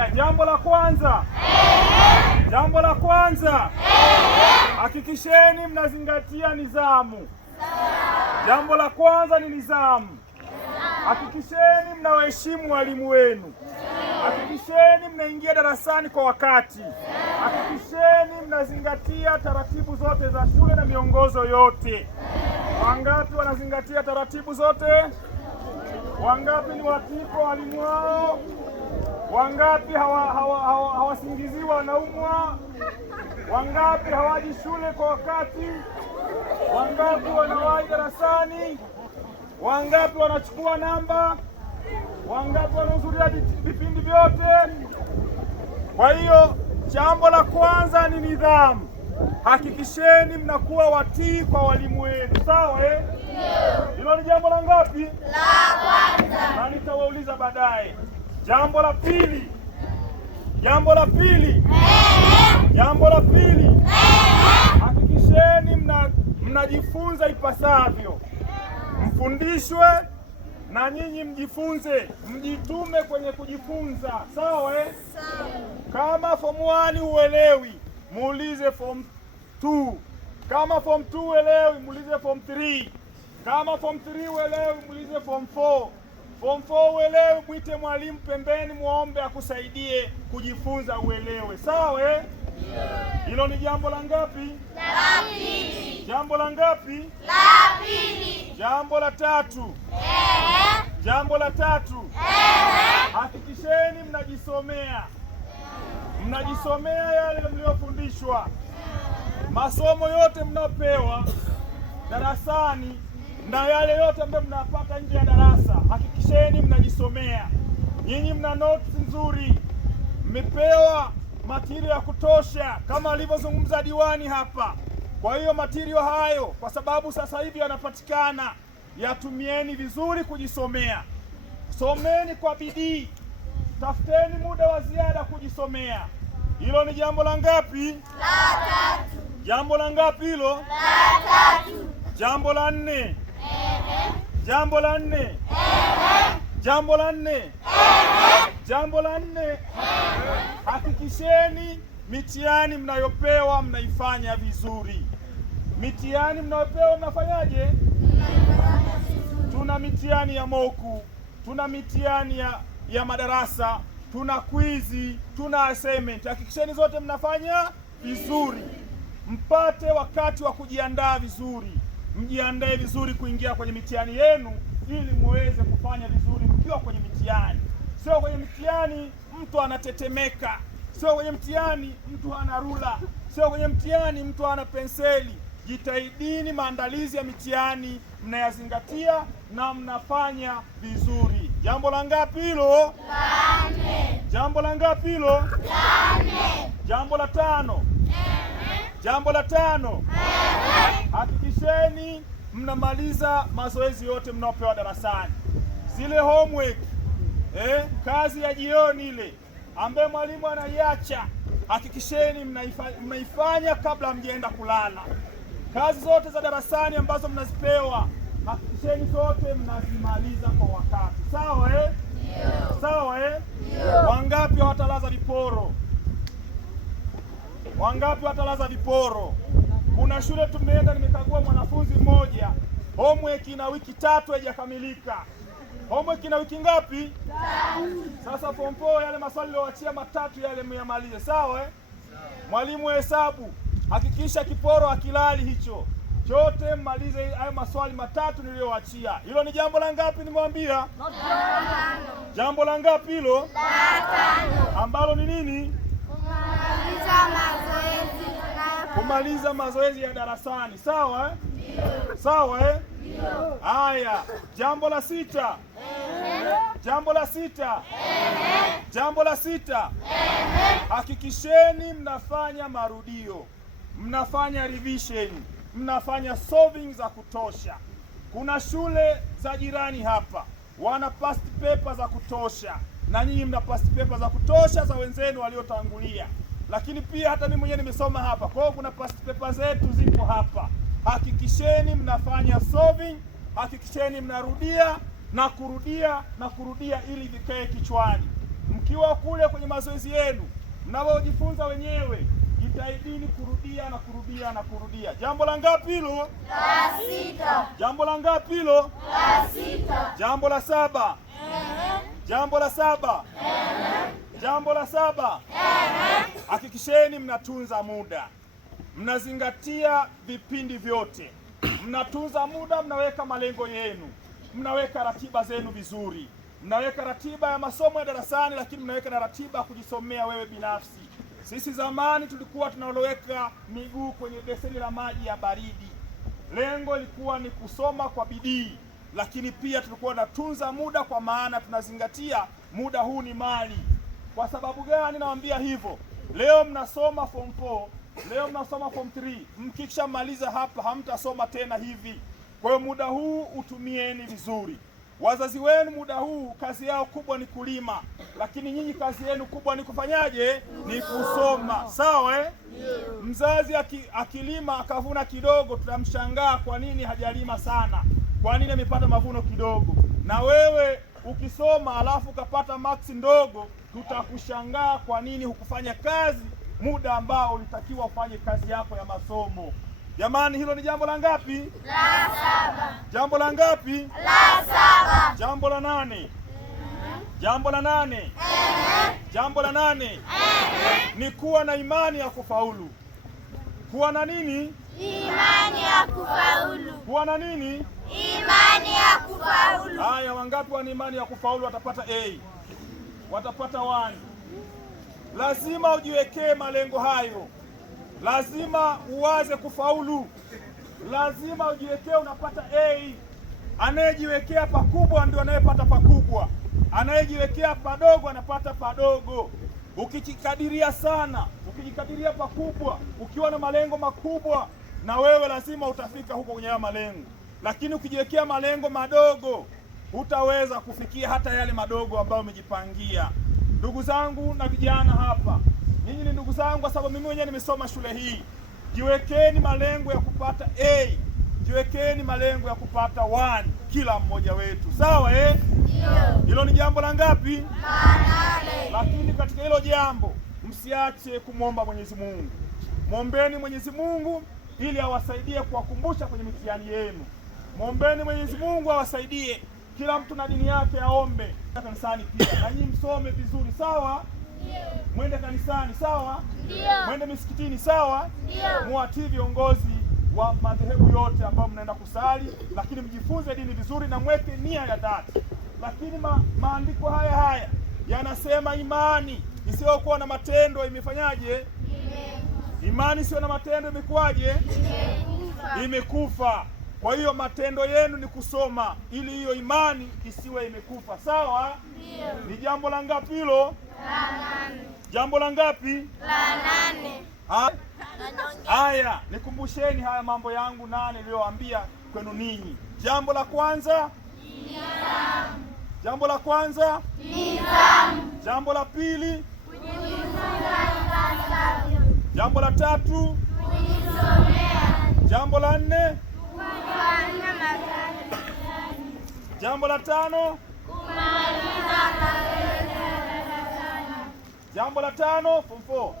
Haya, jambo la kwanza, jambo la kwanza, hakikisheni mnazingatia nidhamu. Jambo la kwanza ni nidhamu. Hakikisheni mnawaheshimu walimu wenu. Hakikisheni mnaingia darasani kwa wakati. Hakikisheni mnazingatia taratibu zote za shule na miongozo yote. Wangapi wanazingatia taratibu zote? Wangapi ni watii kwa walimu wao? Wangapi hawasingiziwa wanaumwa? Wangapi hawaji shule kwa wakati? Wangapi wanawahi darasani? Wangapi wanachukua namba? Wangapi wanahudhuria vipindi vyote? Kwa hiyo jambo la kwanza ni nidhamu. Hakikisheni mnakuwa watii kwa walimu wenu. Sawa eh? Hilo ni jambo la ngapi? La kwanza. Na nitawauliza baadaye. Jambo la pili. Jambo la pili. Jambo la pili. Hakikisheni mnajifunza ipasavyo. Mfundishwe na nyinyi mjifunze, mjitume kwenye kujifunza. Sawa eh? Sawa. Kama form 1 huelewi, muulize form 2. Kama form 2 huelewi, muulize form 3. Kama form 3 huelewi, muulize form 4. Form 4 huelewi, mwite mwalimu pembeni, muombe akusaidie kujifunza uelewe. Sawa eh? Hilo ni jambo la ngapi? La pili. Jambo la ngapi? La pili. Jambo la tatu. Jambo la tatu. Hakikisheni mnajisomea. Mnajisomea yale mliofundishwa. Masomo yote mnaopewa darasani na yale yote ambayo mnapata nje ya darasa, hakikisheni mnajisomea. Nyinyi mna notes nzuri, mmepewa material ya kutosha kama alivyozungumza diwani hapa. Kwa hiyo material hayo, kwa sababu sasa hivi yanapatikana, yatumieni vizuri kujisomea. Someni kwa bidii, tafuteni muda wa ziada kujisomea. Hilo ni jambo la ngapi? La tatu. Jambo la ngapi hilo? La tatu. Jambo la 4. Jambo la 4. Jambo la 4. Jambo la 4. Hakikisheni mitihani mnayopewa mnaifanya vizuri. Mitihani mnayopewa mnafanyaje? Tuna mitihani ya moku, tuna mitihani ya madarasa, tuna kwizi, tuna assignment. Hakikisheni zote mnafanya vizuri, mpate wakati wa kujiandaa vizuri. Mjiandae vizuri kuingia kwenye mitihani yenu ili muweze kufanya vizuri mkiwa kwenye mitihani. Sio kwenye mitihani mtu anatetemeka, sio kwenye mtihani mtu hana rula, sio kwenye mtihani mtu hana penseli. Jitahidini, maandalizi ya mitihani mnayazingatia na mnafanya vizuri. Jambo la ngapi hilo? La 4. Jambo la ngapi hilo? La 4. Jambo la 5. Jambo la 5. Hakikisheni mnamaliza mazoezi yote mnaopewa darasani. Zile homework, kazi ya jioni ile ambaye mwalimu anaiacha, hakikisheni mnaifanya kabla mjaenda kulala. Kazi zote za darasani ambazo mnazipewa, hakikisheni zote mnazimaliza kwa wakati. Sawa eh? Ndio. Sawa eh? Ndio. Wangapi hawatalaza viporo? Wangapi watalaza viporo? Kuna shule tumeenda, nimekagua mwanafunzi mmoja, homework ina wiki 3 haijakamilika. Homework ina wiki ngapi? 3. Sasa form 4 yale maswali niliyowaachia matatu yale myamalize. Sawa eh? Mwalimu wa hesabu, hakikisha kiporo akilali hicho chote, mmalize hayo maswali matatu niliyowaachia. Hilo ni jambo la ngapi nimwambia? Jambo la ngapi hilo? La 5. Ambalo ni nini? Kumaliza mazoezi ya darasani. Sawa eh? Ndio. Sawa eh? Ndio. Haya, jambo la 6. Jambo la 6. Jambo la 6. Hakikisheni mnafanya marudio, mnafanya revision, mnafanya solving za kutosha. Kuna shule za jirani hapa wana past paper za kutosha, na nyinyi mna past paper za kutosha za wenzenu waliotangulia. Lakini pia hata mimi mwenyewe nimesoma hapa, kwa hiyo kuna past paper zetu ziko hapa. Hakikisheni mnafanya solving, hakikisheni mnarudia na kurudia na kurudia ili vikae kichwani. Mkiwa kule kwenye mazoezi yenu mnapojifunza wenyewe, jitahidini kurudia na kurudia na kurudia. Jambo la ngapi hilo? La 6. Jambo la ngapi hilo? La 6. Jambo la 7. Jambo la 7. Jambo la 7. Hakikisheni mnatunza muda, mnazingatia vipindi vyote, mnatunza muda, mnaweka malengo yenu, mnaweka ratiba zenu vizuri, mnaweka ratiba ya masomo ya darasani, lakini mnaweka na ratiba ya kujisomea wewe binafsi. Sisi zamani tulikuwa tunaloweka miguu kwenye beseni la maji ya baridi. Lengo lilikuwa ni kusoma kwa bidii, lakini pia tulikuwa tunatunza muda, kwa maana tunazingatia muda huu ni mali. Kwa sababu gani nawaambia hivyo? Leo mnasoma form 4, leo mnasoma form 3, mkishamaliza hapa hamtasoma tena hivi. Kwa hiyo muda huu utumieni vizuri. Wazazi wenu muda huu kazi yao kubwa ni kulima, lakini nyinyi kazi yenu kubwa ni kufanyaje? Ni kusoma. Sawa eh? Mzazi akilima akavuna kidogo, tutamshangaa kwa nini hajalima sana, kwa nini amepata mavuno kidogo. Na wewe ukisoma alafu ukapata maksi ndogo, tutakushangaa kwa nini hukufanya kazi muda ambao ulitakiwa ufanye kazi yako ya masomo. Jamani, hilo ni jambo la ngapi? La 7. Jambo la ngapi? La 7. Jambo la 8. Jambo la 8. Jambo la 8 ni kuwa na imani ya kufaulu. Kuwa na nini? Imani ya kufaulu. Kuwa na nini? Imani ya kufaulu. Haya, wangapi wana imani ya kufaulu? Watapata A, watapata 1. Lazima ujiwekee malengo hayo, lazima uwaze kufaulu, lazima ujiwekee unapata A. Anayejiwekea pakubwa ndio anayepata pakubwa, anayejiwekea padogo anapata padogo. Ukijikadiria sana, ukijikadiria pakubwa, ukiwa na malengo makubwa, na wewe lazima utafika huko kwenye malengo. Lakini ukijiwekea malengo madogo, hutaweza kufikia hata yale madogo ambayo umejipangia. Ndugu zangu na vijana hapa, nyinyi ni ndugu zangu kwa sababu mimi mwenyewe nimesoma shule hii. Jiwekeni malengo ya kupata A, jiwekeni malengo ya kupata 1 kila mmoja wetu. Sawa eh? Ndio. Hilo ni jambo la ngapi? La 8. Lakini katika hilo jambo msiache kumwomba Mwenyezi Mungu. Mwombeni Mwenyezi Mungu ili awasaidie kuwakumbusha kwenye mitihani yenu. Mwombeni Mwenyezi Mungu awasaidie. Kila mtu na dini yake aombe. Kanisani pia na nyinyi msome vizuri. Sawa? Ndio. Mwende kanisani. Sawa? Ndio. Mwende misikitini. Sawa? Ndio. Muatii viongozi wa madhehebu yote ambao mnaenda kusali, lakini mjifunze dini vizuri na mweke nia ya dhati. Lakini maandiko haya yanasema imani isiyokuwa na matendo imefanyaje? Imani isiyo na matendo imekuwaje? Imekufa. Kwa hiyo matendo yenu ni kusoma ili hiyo imani isiwe imekufa. Sawa? Ndio. Ni jambo la ngapi hilo? La 8. Jambo la ngapi? La 8. Haya, nikumbusheni haya mambo yangu 8 niliyowaambia kwenu ninyi. Jambo la kwanza, nidhamu. Jambo la kwanza, nidhamu. Jambo la pili, kujifunza ipasavyo. Jambo la tatu, kujisomea. Jambo la 4, kufanya mazoezi. Jambo la 5, kumaliza mazoezi darasani. Jambo la 5, form 4.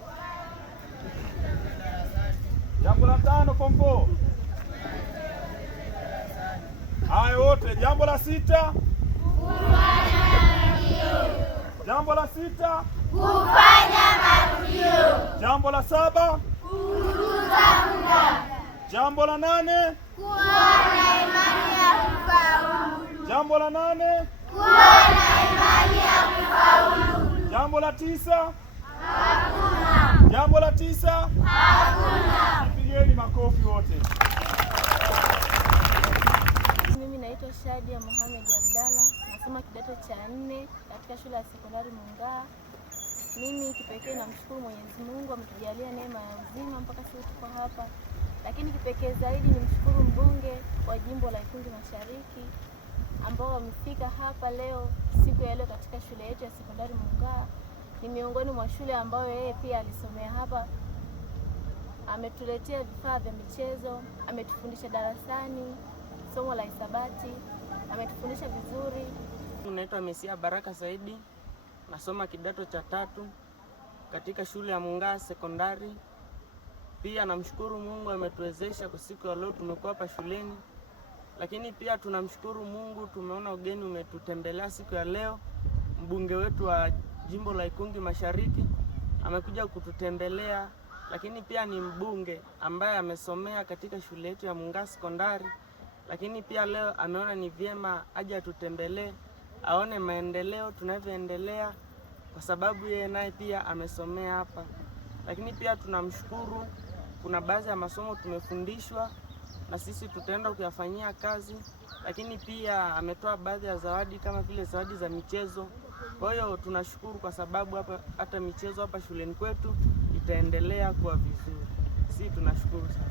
Jambo la 5 form 4. Haya wote. Jambo la 6, kufanya marudio. Jambo la 6, kufanya marudio. Jambo la 7, kutunza muda. Jambo la 8, kuwa na imani ya kufaulu. Jambo la 8, kuwa na imani ya kufaulu. Jambo la 9, hakuna. Jambo la 9, hakuna. Pigeni makofi wote. Mimi naitwa Shadia Mohamed Abdalla, nasoma kidato cha 4 katika shule ya sekondari Mungaa. Mimi kipekee namshukuru Mwenyezi Mungu ametujalia neema ya uzima mpaka sasa tuko hapa. Lakini kipekee zaidi nimshukuru mbunge wa jimbo la Ikungi Mashariki ambao wamefika hapa leo siku ya leo katika shule yetu ya sekondari Mungaa. Ni miongoni mwa shule ambayo yeye pia alisomea hapa. Ametuletea vifaa vya michezo, ametufundisha darasani somo la hisabati, ametufundisha vizuri. Naitwa Mesia Baraka Saidi, nasoma kidato cha 3 katika shule ya Mungaa Sekondari. Pia namshukuru Mungu ametuwezesha kwa siku ya leo tumekuwa hapa shuleni. Lakini pia tunamshukuru Mungu, tumeona ugeni umetutembelea siku ya leo. Mbunge wetu wa jimbo la Ikungi Mashariki amekuja kututembelea, lakini pia ni mbunge ambaye amesomea katika shule yetu ya Mungaa Sekondari. Lakini pia leo ameona ni vyema aje atutembelee, aone maendeleo tunavyoendelea, kwa sababu yeye naye pia amesomea hapa. Lakini pia tunamshukuru, kuna baadhi ya masomo tumefundishwa na sisi tutaenda kuyafanyia kazi. Lakini pia ametoa baadhi ya zawadi kama vile zawadi za michezo. Kwa hiyo tunashukuru kwa sababu hata michezo hapa shuleni kwetu itaendelea kuwa vizuri. Sisi tunashukuru sana.